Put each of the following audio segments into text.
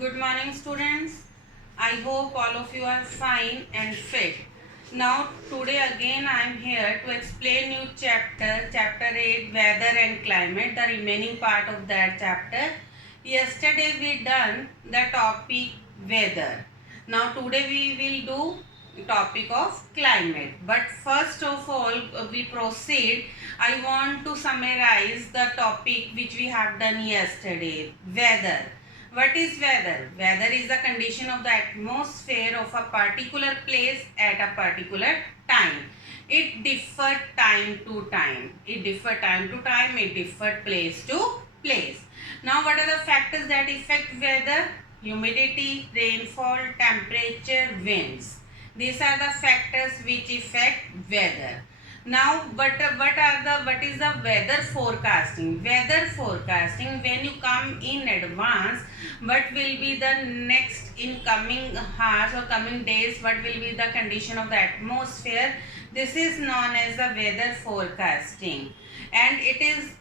Good morning, students. I hope all of you are fine and fit. Now, today again I am here to explain you chapter 8, weather and climate, the remaining part of that chapter. Yesterday we done the topic weather. Now, today we will do topic of climate. But first of all, we proceed. I want to summarize the topic which we have done yesterday, weather. What is weather? Weather is the condition of the atmosphere of a particular place at a particular time. It differs time to time. It differs time to time. It differs place to place. Now, what are the factors that affect weather? Humidity, rainfall, temperature, winds. These are the factors which affect weather. Now, what is the weather forecasting? Weather forecasting, when you come in advance, what will be the next in coming hours or coming days, what will be the condition of the atmosphere. This is known as the weather forecasting, and it is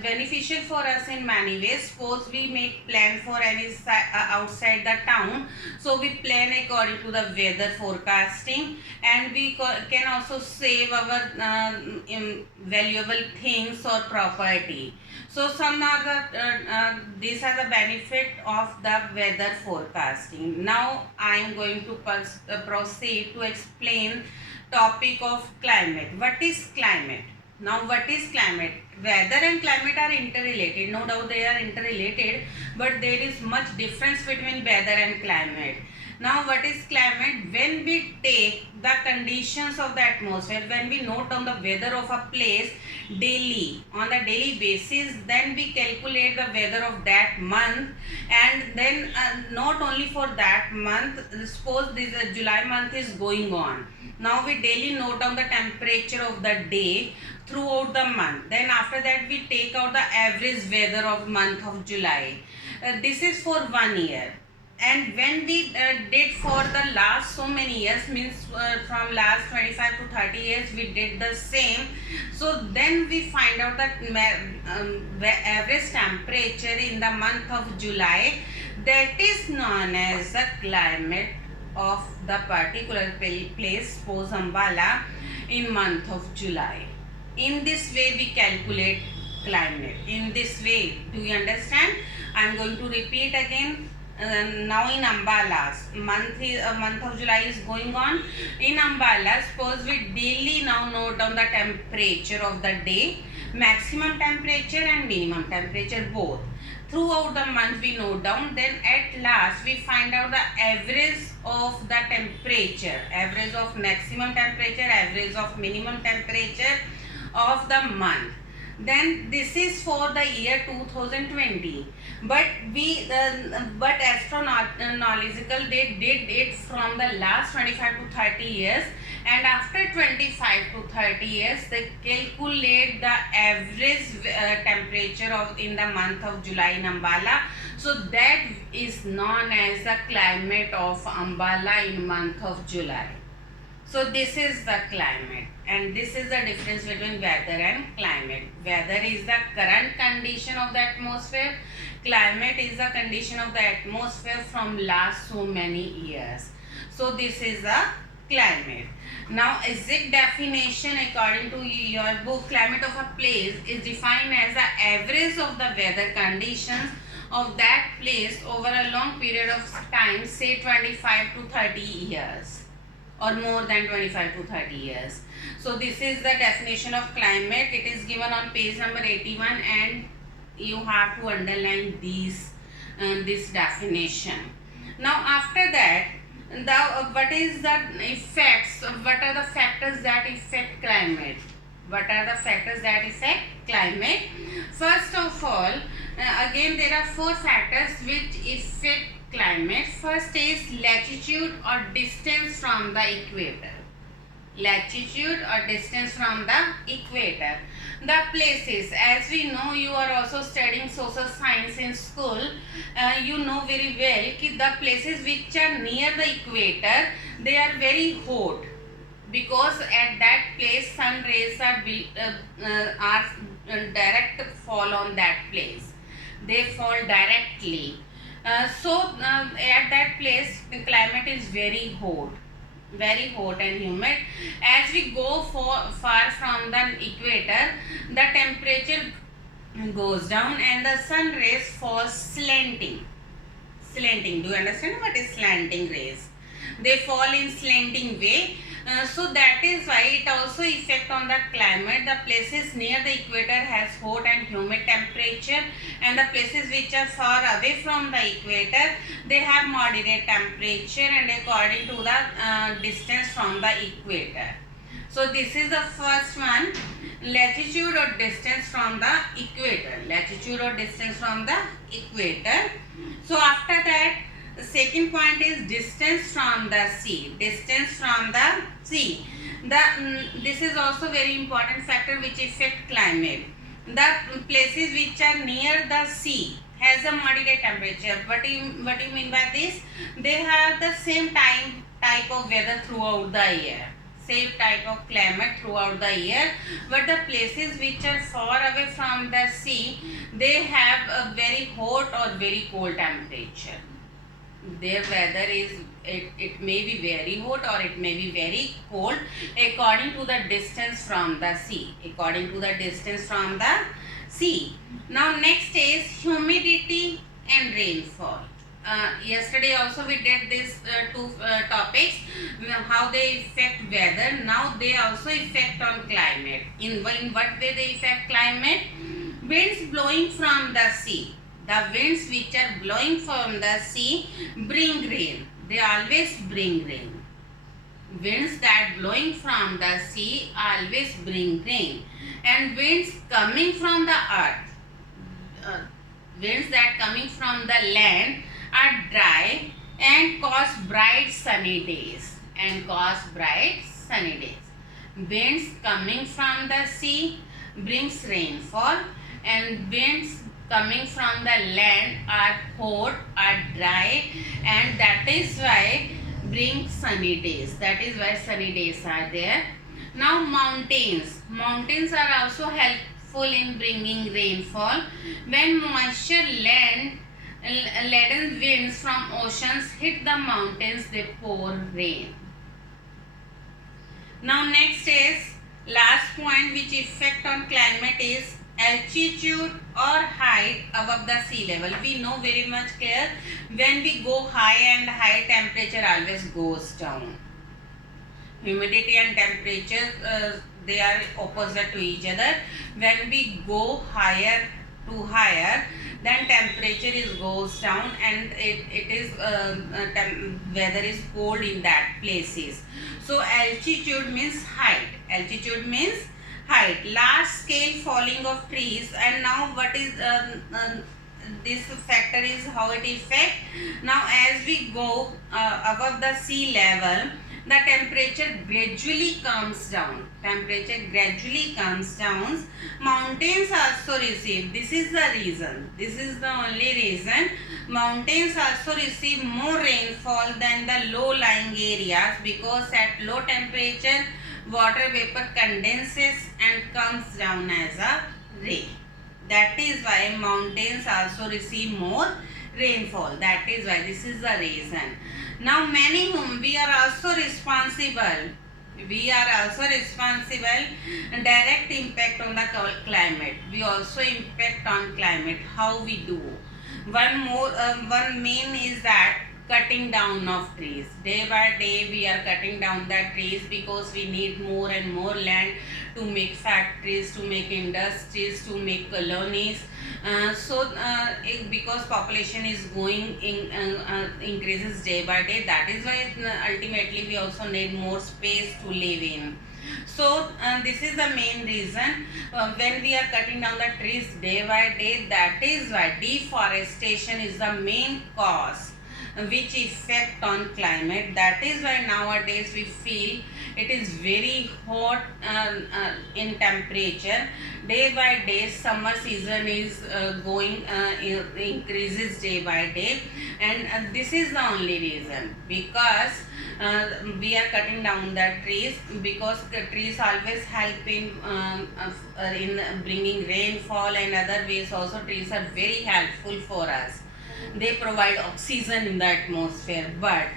beneficial for us in many ways. Suppose we make plan for any outside the town, so we plan according to the weather forecasting, and we can also save our valuable things or property. So some are these are the benefit of the weather forecasting. Now I am going to proceed to explain topic of climate. What is climate? Now, what is climate? Weather and climate are interrelated. No doubt they are interrelated, but there is much difference between weather and climate. Now, what is climate? When we take the conditions of the atmosphere, when we note down the weather of a place daily, on the daily basis, then we calculate the weather of that month, and then not only for that month, suppose this July month is going on. Now we daily note down the temperature of the day throughout the month. Then after that we take out the average weather of month of July. This is for 1 year. And when we did for the last so many years, means from last 25 to 30 years we did the same. So then we find out that average temperature in the month of July, that is known as the climate of the particular place, suppose Ambala, in month of July. In this way we calculate climate. In this way, do you understand? I am going to repeat again. Now in Ambala, month of July is going on. In Ambala, suppose we daily now note down the temperature of the day, maximum temperature and minimum temperature both. Throughout the month we note down, then at last we find out the average of the temperature, average of maximum temperature, average of minimum temperature of the month. Then this is for the year 2020, but astronomical they did it from the last 25 to 30 years, and after 25 to 30 years they calculate the average temperature of in the month of July in Ambala. So that is known as the climate of Ambala in month of July. So this is the climate, and this is the difference between weather and climate. Weather is the current condition of the atmosphere. Climate is the condition of the atmosphere from last so many years. So this is the climate. Now exact definition according to your book, climate of a place is defined as the average of the weather conditions of that place over a long period of time, say 25 to 30 years. Or more than 25 to 30 years. So this is the definition of climate. It is given on page number 81, and you have to underline this definition. Now after that, what is the effects? What are the factors that affect climate? What are the factors that affect climate? First of all, again there are 4 factors which affect climate. First is latitude or distance from the equator. Latitude or distance from the equator. The places, as we know, you are also studying social science in school, you know very well that the places which are near the equator, they are very hot, because at that place sun rays are direct fall on that place. They fall directly. At that place the climate is very hot and humid. As we go far from the equator, the temperature goes down and the sun rays fall slanting. Do you understand what is slanting rays? They fall in slanting way. So that is why it also affect on the climate. The places near the equator has hot and humid temperature, and the places which are far away from the equator, they have moderate temperature and according to the distance from the equator. So this is the first one, latitude or distance from the equator. Latitude or distance from the equator. So after that, the second point is distance from the sea. Distance from the sea. This is also very important factor which affect climate. The places which are near the sea has a moderate temperature. What do you mean by this? They have the same type of weather throughout the year. Same type of climate throughout the year, but the places which are far away from the sea, they have a very hot or very cold temperature. Their weather is, it may be very hot or it may be very cold according to the distance from the sea. Now next is humidity and rainfall. Yesterday also we did this two topics, how they affect weather. Now they also affect on climate. In what way they affect climate? Winds blowing from the sea. The winds which are blowing from the sea bring rain. They always bring rain. Winds that blowing from the sea always bring rain. And winds coming from the earth, winds that coming from the land are dry and cause bright sunny days. Winds coming from the sea brings rainfall, and winds coming from the land are hot, are dry, and that is why bring sunny days. That is why sunny days are there. Now mountains are also helpful in bringing rainfall. When moisture laden winds from oceans hit the mountains, they pour rain. Now next is last point which effect on climate is altitude or height above the sea level. We know very much clear, when we go high temperature always goes down. Humidity and temperature, they are opposite to each other. When we go higher, then temperature goes down and weather is cold in that places. So altitude means height. Large scale falling of trees. And now what is this factor is how it affect. Now as we go above the sea level, the temperature gradually comes down. Mountains also receive, this is the only reason, mountains also receive more rainfall than the low lying areas, because at low temperature water vapor condenses and comes down as a rain. That is why mountains also receive more rainfall. That is why this is the reason. Now we are also responsible direct impact on the climate. We also impact on climate. How we do? One main is that cutting down of trees. Day by day we are cutting down the trees because we need more and more land to make factories, to make industries, to make colonies. Because population is increases day by day, that is why ultimately we also need more space to live in. So this is the main reason, when we are cutting down the trees day by day, that is why deforestation is the main cause which effect on climate. That is why nowadays we feel it is very hot in temperature. Day by day summer season is increases day by day, and this is the only reason, because we are cutting down the trees, because the trees always help in bringing rainfall, and other ways also trees are very helpful for us. they provide oxygen in the atmosphere. But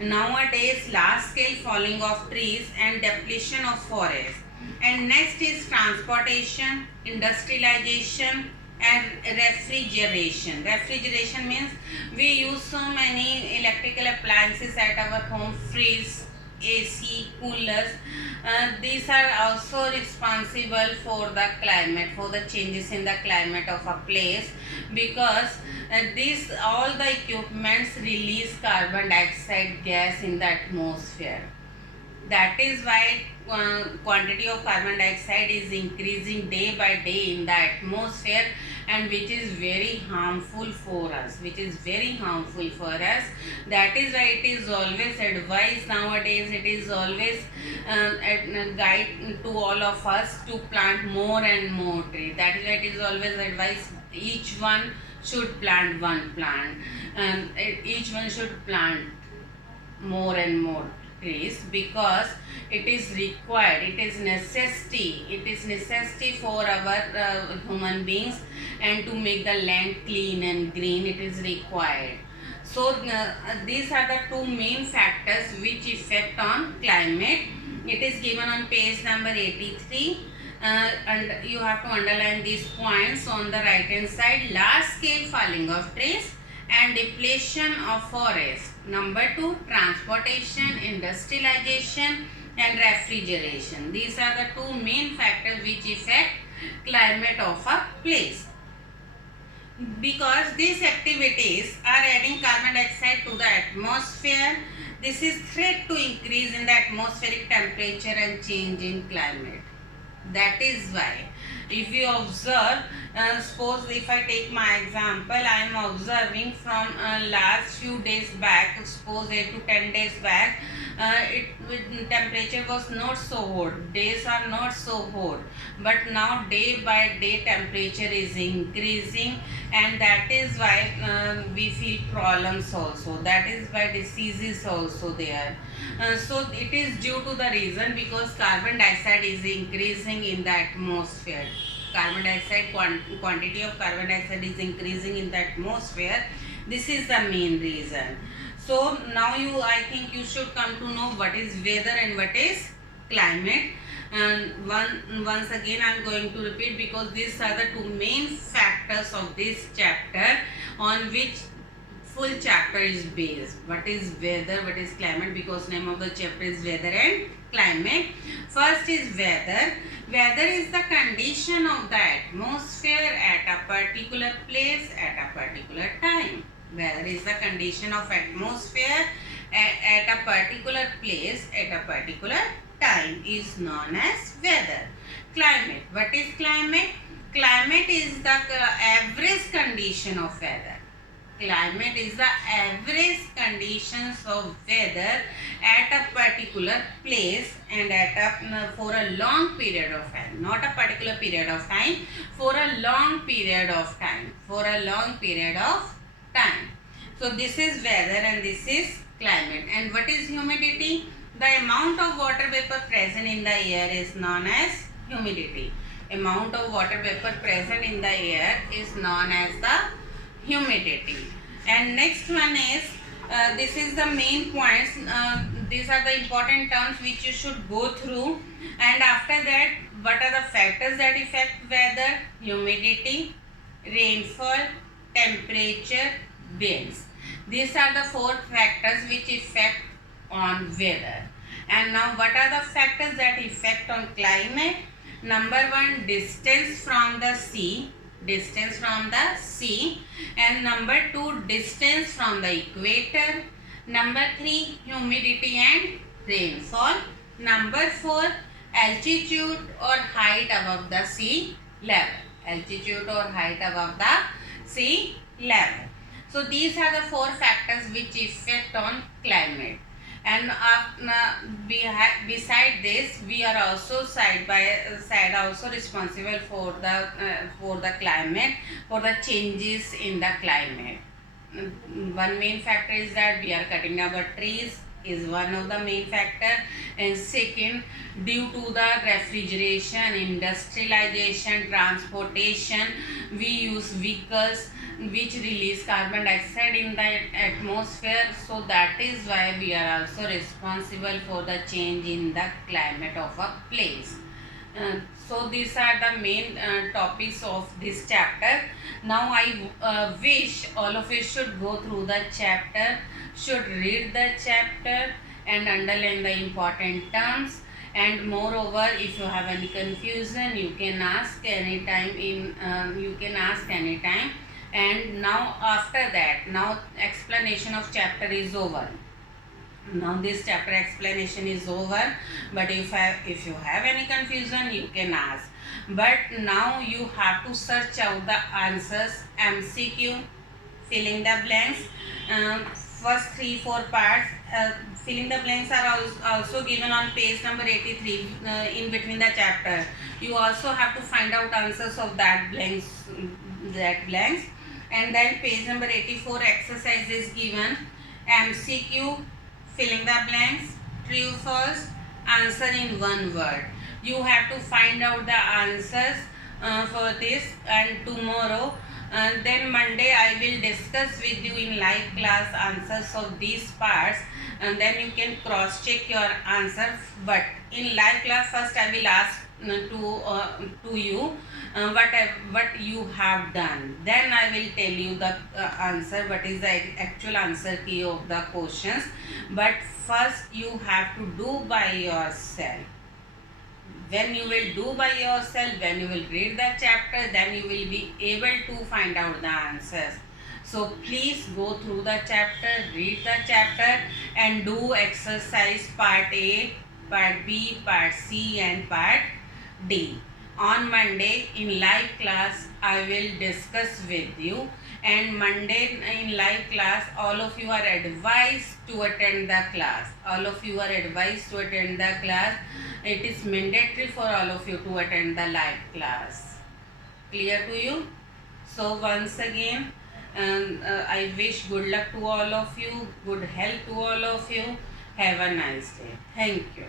nowadays, large scale falling of trees and depletion of forests. And next is transportation, industrialization, and refrigeration. Refrigeration means we use so many electrical appliances at our home, fridge, AC, coolers. These are also responsible for the climate, for the changes in the climate of a place, because these all the equipments release carbon dioxide gas in the atmosphere. That is why quantity of carbon dioxide is increasing day by day in the atmosphere, and which is very harmful for us, that is why it is always advised nowadays, it is always guide to all of us to plant more and more trees. That is why it is always advised each one should plant one plant, each one should plant more and more trees, because it is required, it is necessity for our human beings, and to make the land clean and green, it is required. So these are the two main factors which affect on climate. It is given on page number 83. And you have to underline these points on the right hand side. Large scale falling of trees and depletion of forest. Number 2, transportation, industrialization, and refrigeration. These are the two main factors which affect climate of a place. Because these activities are adding carbon dioxide to the atmosphere, this is threat to increase in the atmospheric temperature and change in climate. That is why, if you observe, suppose if I take my example, I am observing from last few days back, suppose 8 to 10 days back, temperature was not so hot, days are not so hot, but now day by day temperature is increasing, and that is why we feel problems also, that is why diseases also there. So it is due to the reason because carbon dioxide is increasing in the atmosphere. Quantity of carbon dioxide is increasing in the atmosphere. This is the main reason. So now I think you should come to know what is weather and what is climate. And once again I am going to repeat, because these are the two main factors of this chapter on which full chapter is based. What is weather, what is climate, because name of the chapter is weather and climate. First is weather. Weather is the condition of the atmosphere at a particular place at a particular time. Weather is the condition of atmosphere at a particular place at a particular time is known as weather. Climate. What is climate? Climate is the average condition of weather. Climate is the average conditions of weather at a particular place and for a long period of time. Not a particular period of time, for a long period of time. So this is weather and this is climate. And what is humidity? The amount of water vapor present in the air is known as humidity. Amount of water vapor present in the air is known as the humidity. And next one is, this is the main points, these are the important terms which you should go through, and after that, what are the factors that affect weather? Humidity, rainfall, temperature, winds. These are the 4 factors which affect on weather. And now what are the factors that affect on climate? Number 1, distance from the sea, and number 2, distance from the equator. Number 3, humidity and rainfall. Number 4, altitude or height above the sea level. So these are the 4 factors which affect on climate. And beside this, we are also side by side also responsible for the climate, for the changes in the climate. One main factor is that we are cutting our trees is one of the main factor, and second, due to the refrigeration, industrialization, transportation, we use vehicles which release carbon dioxide in the atmosphere, so that is why we are also responsible for the change in the climate of a place. So these are the main topics of this chapter. Now I wish all of you should go through the chapter, should read the chapter and underline the important terms. And moreover, if you have any confusion, you can ask anytime And now after that, now explanation of chapter is over. Now this chapter explanation is over, but if you have any confusion, you can ask. But now you have to search out the answers, MCQ, filling the blanks. First 3-4 parts, filling the blanks are also given on page number 83 in between the chapter. You also have to find out answers of that blanks. And then page number 84 exercise is given, MCQ, filling the blanks, true, false, answer in one word. You have to find out the answers for this, and tomorrow, then Monday I will discuss with you in live class answers of these parts, and then you can cross check your answer. But in live class, first I will ask to you what you have done. Then I will tell you the answer, what is the actual answer key of the questions. But first you have to do by yourself. When you will do by yourself, when you will read the chapter, then you will be able to find out the answers. So please go through the chapter, read the chapter and do exercise part A, part B, part C and part D. On Monday in live class I will discuss with you, and Monday in live class all of you are advised to attend the class. It is mandatory for all of you to attend the live class. Clear to you? So once again, I wish good luck to all of you, good health to all of you. Have a nice day. Thank you.